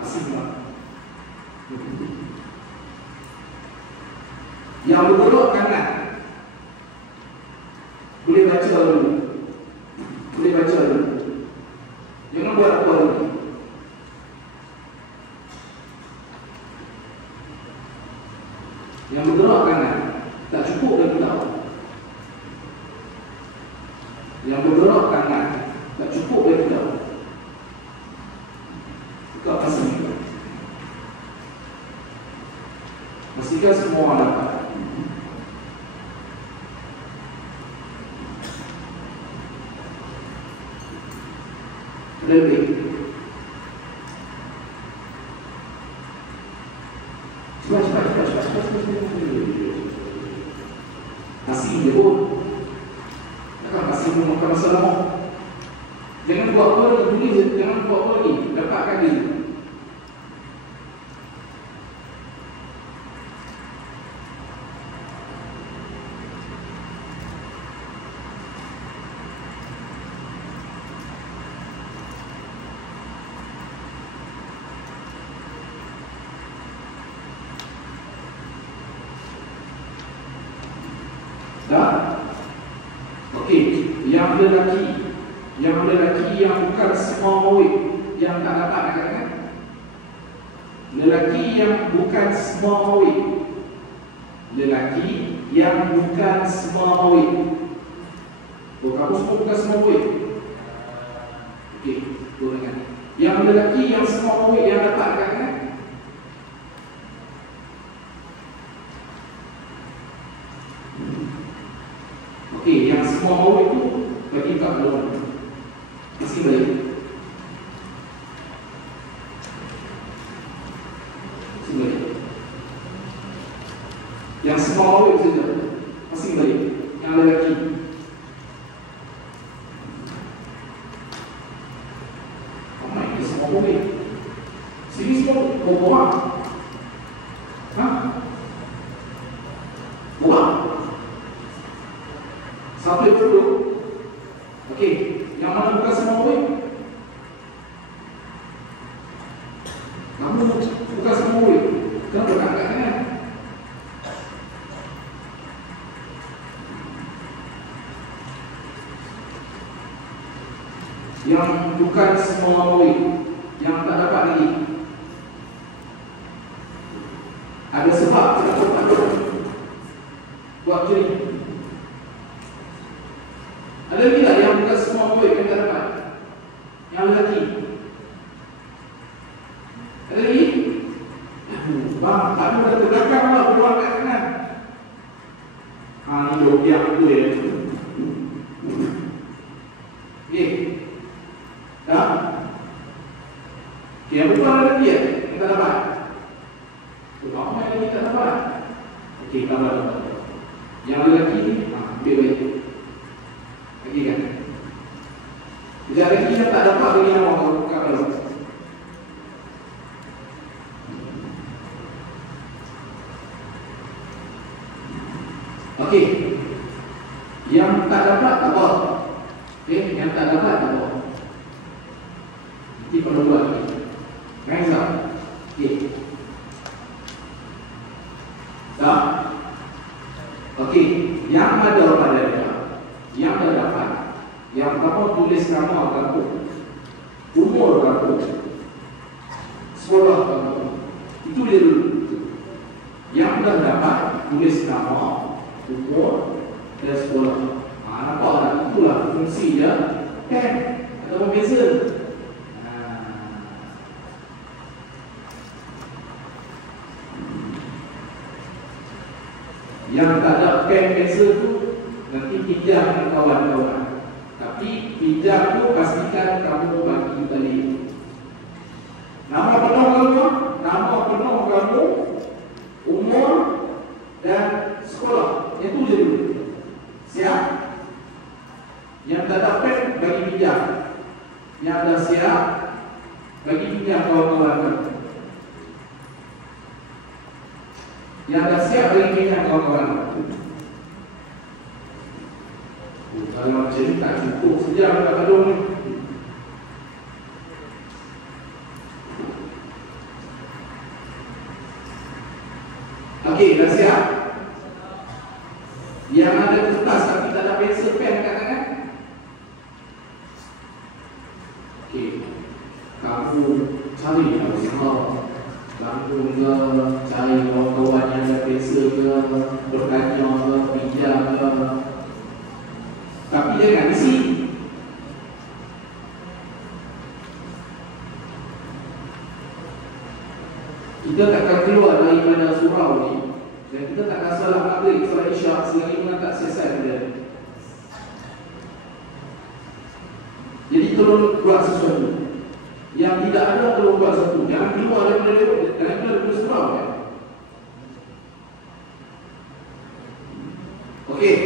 asing tak? Yang bergerak tangan boleh baca dulu. Boleh baca dulu. Jangan buat apa lagi. Yang bergerak tangan tak cukup dah kita. Yang bergerak tangan tak cukup dah kita. Kita pastikan. Pastikan semua orang dapat. Lebih. Cepat. Kasih dia pun. Takkan kasih pun makan masa lama. Jangan buat apa lagi, tulis. Jangan buat apa lagi. Dapatkan dia. Dah? Okey, yang lelaki yang bukan semawi, yang tak dapat nak katakan. Lelaki yang bukan semawi. Lelaki yang bukan semawi. Oh, kamu semua bukan semawi. Okey, tu dengan. Yang lelaki yang semawi yang dapat nak katakan. Okey, yang semawi itu bagi tak belum. Masih baik. Masih baik. Yang semawi saja masih baik. Yang lelaki sini semua buang. Buang. Satu itu dulu. Okey, yang mana bukan semua woi? Kamu bukan semua woi. Kenapa tak angkat? Yang bukan semua woi, yang tak dapat lagi. Ada sebab kenapa tak dapat buat macam ni? Ada lagi tak yang bukan semua woi yang tak dapat? Yang lelaki? Ada lagi? Bang, aku dah terbelakang lah, keluar kat kanan. Ni dobiak tu ya. Okey. Dah? Okey, yang betul ada lagi ya? Yang tak dapat? Ramai lagi tak dapat. Okey, tambah. Yang lelaki ni, ambil baik. Lagi kan? Sekejap lagi yang tak dapat lagi yang orang buka kalau. Okey. Yang tak dapat tak apa. Okey, yang tak dapat tak apa. Nanti perlu buat lagi. Nice tak? Okey. Dah? Okey, yang ada pada dia, yang dah dapat, yang pertama tulis nama kamu, umur kamu, sekolah kamu, itu dia dulu. Yang dah dapat tulis nama, umur dan sekolah. Nampak tak? Itulah fungsi dia. Kan? Ada berbeza. Yang tak ada pen pencil tu nanti pinjam dengan kawan-kawan. Tapi pinjam tu pastikan kamu bagi balik. Nama penuh kamu, nama penuh kamu, umur dan sekolah. Yang tu je dulu. Siap? Yang tak ada pen bagi pinjam. Yang dah siap bagi pinjam kawan-kawan kamu. Yang dah siap bagi pinjam kawan-kawan. Kalau macam ni tak cukup sejam kat Badung ni. Okey, dah siap? Yang ada kertas tapi tak ada pensel pen kat tangan. Okey. Kamu cari usaha. Kamu cari kawan-kawan yang ada pensel ke, bertanya ke, pinjam ke. Tapi jangan isi. Kita takkan keluar daripada surau ni dan kita takkan salah maghrib, salah isyak selagi mana tak selesai benda. Jadi tolong buat sesuatu. Yang tidak ada tolong buat sesuatu. Jangan keluar daripada surau ya. Okey.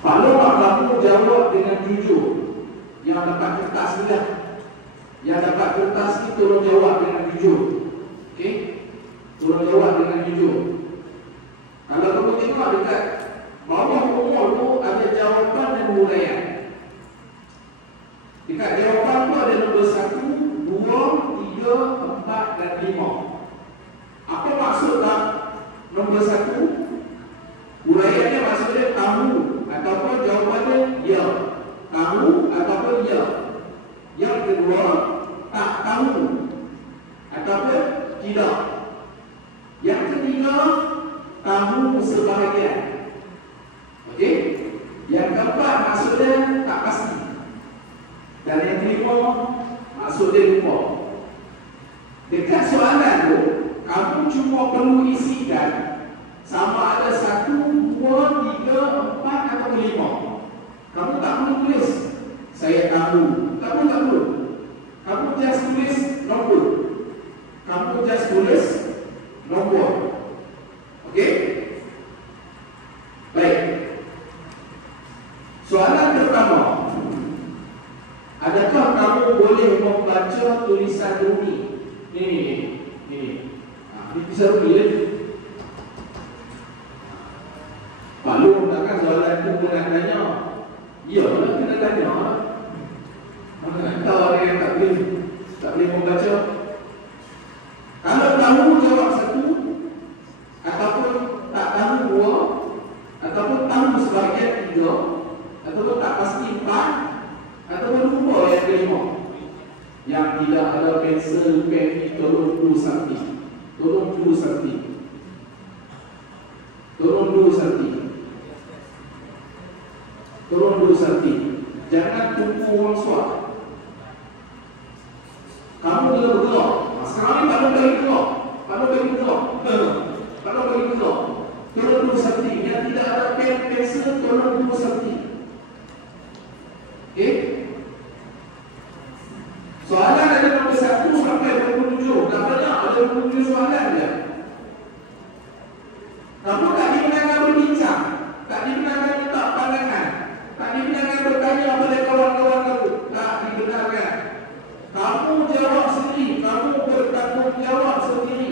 Kalau kamu jawab dengan jujur, yang dapat kertas ni lah. Yang dapat kertas ni tolong jawab dengan jujur. Okey? Tolong jawab dengan jujur. Kalau kamu tengok dekat bawah umur tu ada jawapan dan huraian. Dekat jawapan tu ada nombor 1, 2, 3, 4 dan 5. Apa maksud tak? Nombor 1, uraiannya maksudnya tahu ataupun jawapannya ya. Tahu ataupun ya. Yang kedua, tak tahu ataupun tidak. Yang ketiga, tahu sebahagian. Okey? Yang keempat maksudnya tak pasti. Dan yang kelima maksudnya lupa. Dekat soalan tu, kamu cuma perlu isikan sama ada 1, 2, 3, 4 atau 5. Kamu tak perlu tulis saya tahu. Kamu tak perlu. Kamu just tulis nombor. Kamu just tulis nombor. Okey? Baik. Soalan pertama. Adakah kamu boleh membaca tulisan Rumi? Ini. Ini bisa Rumi ya? Lalu takkan soalan itu kena tanya. Ya, kena tanya. Mana tahu orang yang tak boleh membaca. Kalau tahu jawab 1, ataupun tak tahu 2, ataupun tahu sebahagian 3, ataupun tak pasti 4, ataupun lupa yang kelima. Yang tidak ada pensel, pen, tolong dulu sakti. Tolong dulu sakti. Tolong dulu sakti. Tolong dulu sakti. Jangan tunggu orang suap. Kamu kena bergerak. Sekarang ni tak boleh bagi gerak. Tak boleh bagi gerak. Tak boleh bagi gerak. Tolong dulu sakti. Yang tidak ada pen, pensel, tolong dulu sakti. Okey? Soalan ada nombor 1 sampai 27. Tak banyak, ada 27 soalan je. Kamu tak dibenarkan berbincang, tak dibenarkan minta pandangan, tak dibenarkan bertanya pada kawan-kawan kamu, tak dibenarkan. Kamu jawab sendiri, kamu bertanggungjawab sendiri.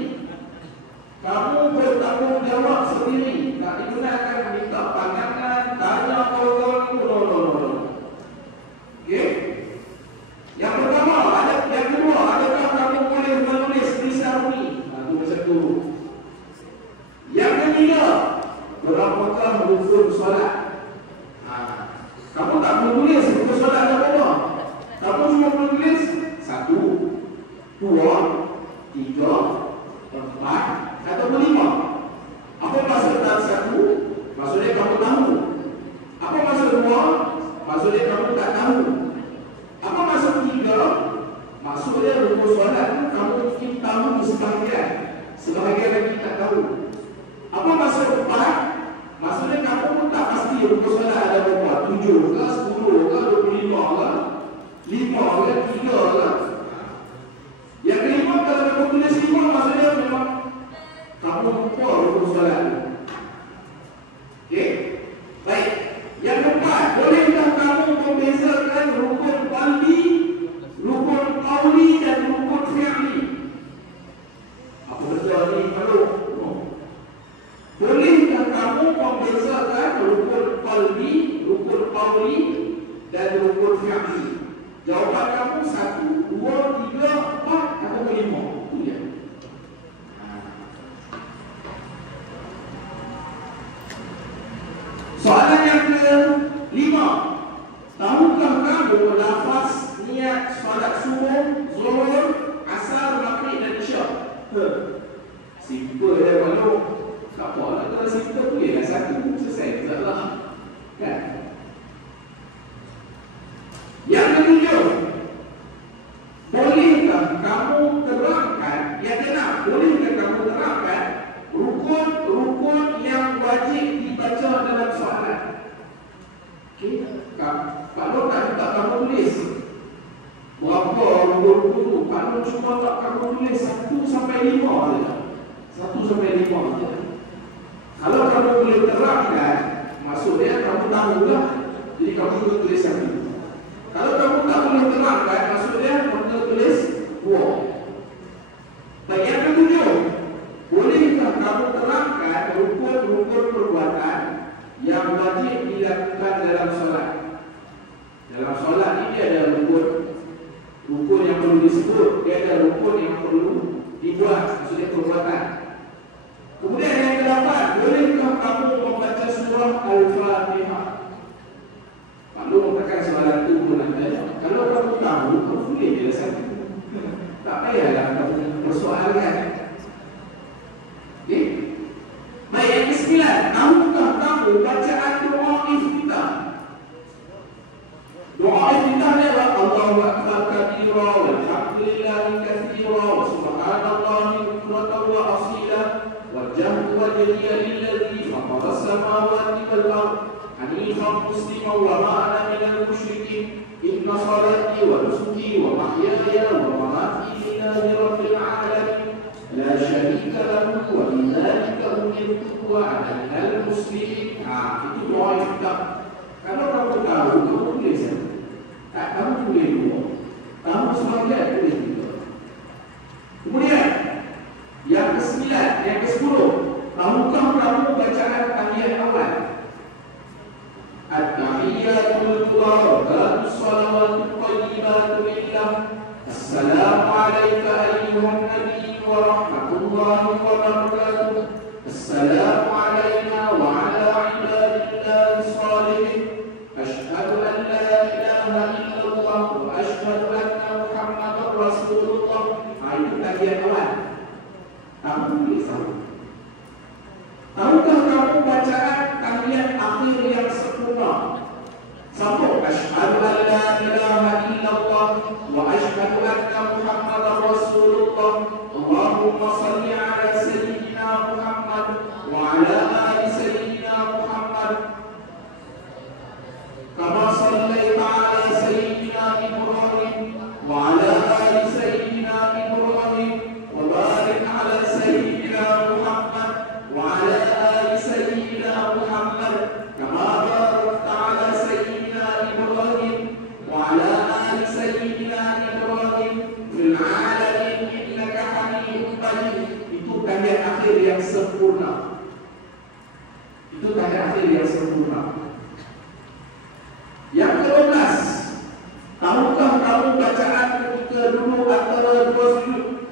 Kamu bertanggungjawab sendiri. Tak dibenarkan minta pandangan, tanya kawan-kawan kamu. No. Okey? Yang pertama, yang kedua, adakah kamu boleh menulis tulisan Rumi? Itu macam tu. Yang ketiga, berapakah rukun solat? Kamu tak perlu tulis rukun solat apa? Kamu cuma perlu tulis 1, 2, 3, 4 atau 5. Apa maksud dalam 1? Maksudnya kamu tahu. Apa maksud 2? Maksudnya kamu tak tahu. Apa maksud 3? Maksudnya rukun solat itu kamu mungkin tahu sebahagian, sebahagian lagi tak tahu. Apa maksud 4? Maksudnya kamu pun tak pasti rukun solat ada berapa, 7 ke, 10 ke, 25 ke, 5 ke, 3 ke. Yang kelima, kalau kamu tulis 5, maksudnya memang kamu lupa rukun solat itu. Okey? Baik. Yang keempat, bolehkah kamu membezakan rukun qalbi, rukun qauli dan rukun fi'li? Apa betul ni? Kalau bolehkah kamu membezakan rukun qalbi, rukun qauli dan rukun fi'li? Jawapan kamu 1, 2, 3, 4 atau 5. Itu dia. Soalan yang ke-5. Tahukah kamu lafaz niat solat subuh, zuhur, asar, maghrib dan isya? Simple dia malu. Tak apalah, kalau simple bolehlah 1 selesai masalah. Kan? Yang ke-7. Bolehkah kamu terangkan, yang ke-6, bolehkah kamu terangkan rukun-rukun yang wajib dibaca dalam soalan? Okey, Pak Nur tak minta kamu tulis berapa rukun-rukun tu. Pak Nur cuma tak kamu tulis 1 sampai 5 saja. 1 sampai 5 saja. Kalau kamu boleh terangkan, maksudnya kamu tahu lah. Jadi kamu boleh tulis 1. Kalau kamu tak boleh terangkan, maksudnya kamu tulis 2. Dan yang ke-7, bolehkah kamu terangkan rukun-rukun perbuatan yang wajib dilakukan dalam solat? Dalam solat ini ada rukun yang perlu disebut, dia ada rukun yang perlu dibuat, maksudnya perbuatan. Kemudian yang ke-8, وأصيلا وجهت وجهي للذي فطر السماوات والأرض حنيفا مسلما وما أنا من المشركين إن صلاتي ونسكي ومحياي ومماتي لله رب العالمين لا شريك له وبذلك أمرت وأنا من المسلمين. Itu doa yang kita. Kalau kamu tahu, kamu tulis. Kamu boleh doa. Kamu sebagai boleh juga. Kemudian yang ke-9, yang ke-10, tahukah kamu bacaan tahiyat awal? At-tahiyyatul mubarakatuh shalawatut thayyibatu lillah. Assalamu alayka ayyuhan nabiy wa rahmatullahi wa barakatuh. Assalamu alayna wa ala ibadillahi shalihin. Ashhadu an la ilaha illallah wa ashhadu anna Muhammadar Rasulullah. Itu tahiyat awal. Kamu boleh tahu. Tahukah kamu bacaan tahiyat akhir yang sempurna? Sambung. Ashhadu an la ilaha illallah wa ashhadu anna Muhammadar Rasulullah. Allahumma salli ala sayyidina Muhammad wa ala ali sayyidina Muhammad kama sallaita ala sayyidina Ibrahim wa ala ali sayyidina Ibrahim wa barik ala sayyidina Muhammad wa ala ali sayyidina Muhammad kama barakta ala sayyidina Ibrahim wa ala ali sayyidina Ibrahim fil alamin innaka Hamidum Majid. Itu tahiyat akhir yang sempurna. Itu tahiyat akhir yang sempurna. Yang ke-12, tahukah kamu bacaan ketika dulu antara dua sujud?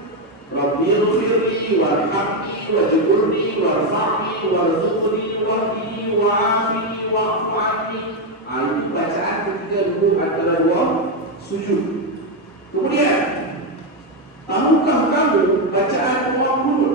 Rabbighfirli warhamni wajburni warfa'ni warzuqni wahdini wa'afini wa'fu 'anni. Itu bacaan ketika dulu antara dua sujud. Kemudian tahukah kamu bacaan ulang dulu?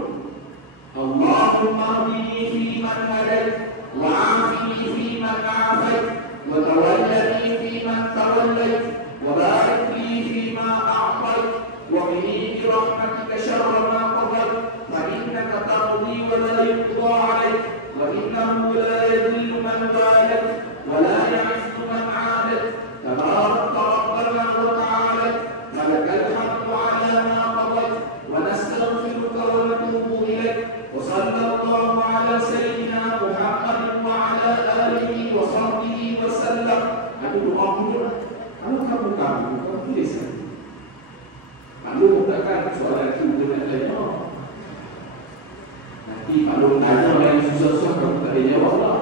Allahumma hdini fi man hadait wa'afini fi man 'afait wa tawallani fi man tawallait wa barik li fi ma a'tait wa qini bi rahmatika syarra ma qadait fa innaka taqdi wa la yuqda 'alaik wa innahu la yadhillu man walait wa la ya'izzu man 'adait tabarakta rabbana wa ta'ala lakal hamdu 'ala ma qadait wa nastaghfiruka wa natubu ilaik wa sallallahu 'ala sayyidina Muhammadin wa 'ala alihi wa sahbihi wa sallam. Itu doa dulu. Kalau kamu tulis. Lalu mengatakan soalan itu dengan lain. Nanti kalau tanya yang susah-susah kamu tak ada jawab lah.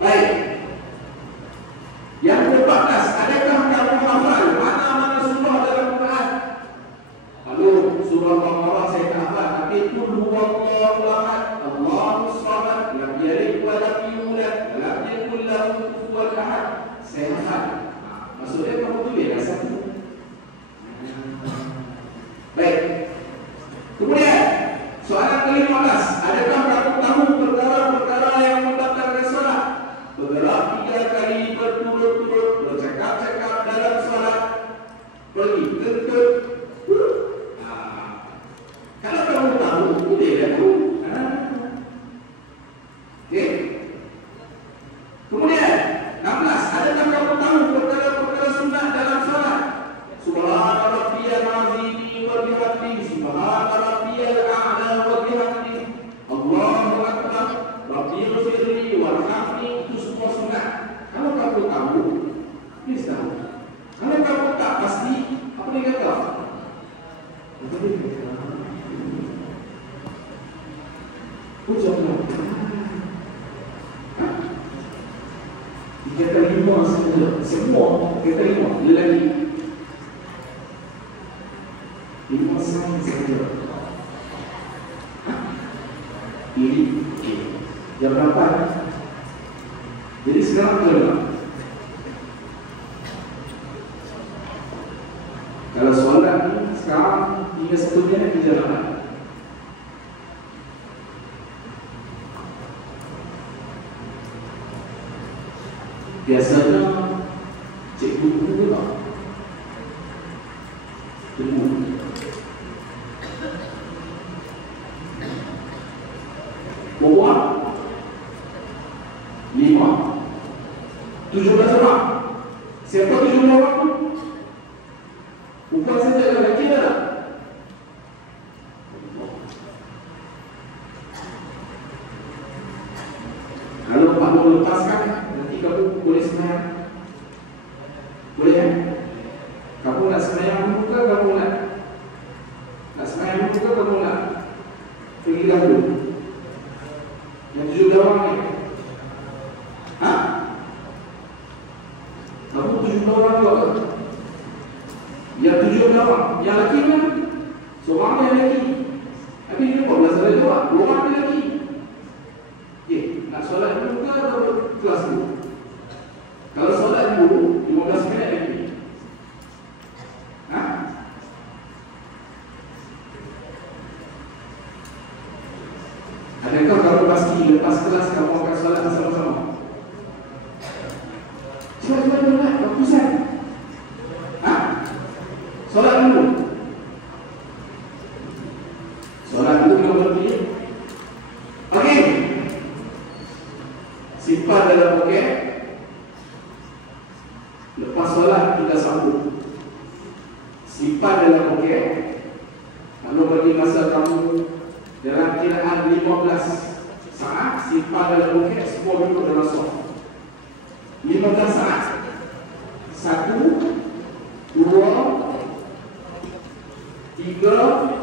Baik. Yang ke-14, adakah kamu hafal mana-mana surah dalam Quran? Lalu surah Al-Baqarah saya tak hafal, tapi qul huwallahu ahad, Allahus samad, lam yalid wa lam yulad, wa lam yakul lahu kufuwan ahad. Saya hafal. Maksudnya kamu tulis dah satu. Baik. Kemudian soalan ke-15, adakah kamu tahu perkara-perkara yang membatalkan salat? Bergerak 3 kali berturut-turut, bercakap-cakap dalam salat, pergi kekek. Kalau kamu tahu, boleh aku. Okey. Kemudian 16, adakah kamu tahu perkara-perkara sunat dalam salat? Subhana rabbiyal azim wa bihamdihi, subhana rabbiyal a'la wa bihamdihi, Allahu akbar, rabbighfirli warhamni. Itu semua sunat. Kalau kamu tahu, bisa. Kalau kamu tak pasti, apa dia kata? Apa dia kata? Ucaplah. 3 kali 5 semua 3 kali 5 lelaki 5 saja. Ini yang berapa? Jadi sekarang berapa? Kalau soalan sekarang hingga 1 jam di jalanan. Biasanya cikgu guru lah temu. 17 orang. Siapa 17 orang tu? Bukan saja lelaki dah. Kalau kamu lepaskan, nanti kamu boleh semayang. Boleh kan? Kamu nak semayang muka, kamu nak semayang muka, kamu nak pergi dahulu. Yang 7 orang ni. Ha? Kamu 7 orang juga. Yang 7 orang, yang lelaki kan? Seorang yang lelaki. Tapi dia 14 orang juga, 2 orang yang lelaki. Okay, nak solat dulu ke atau kelas dulu? Kalau solat dulu, 15 minit lagi. Ha? Adakah kamu pasti lepas kelas kamu akan solat bersama-sama? Cuba dulu lah, fokusan. Ha? Solat dulu. Solat dulu 15 minit. Okey. Simpan dalam poket. Lepas solat kita sambung. Simpan dalam poket. Kalau bagi masa kamu dalam kiraan 15 saat, simpan dalam poket, semua duduk dalam soft. 15 saat. 1, 2, 3,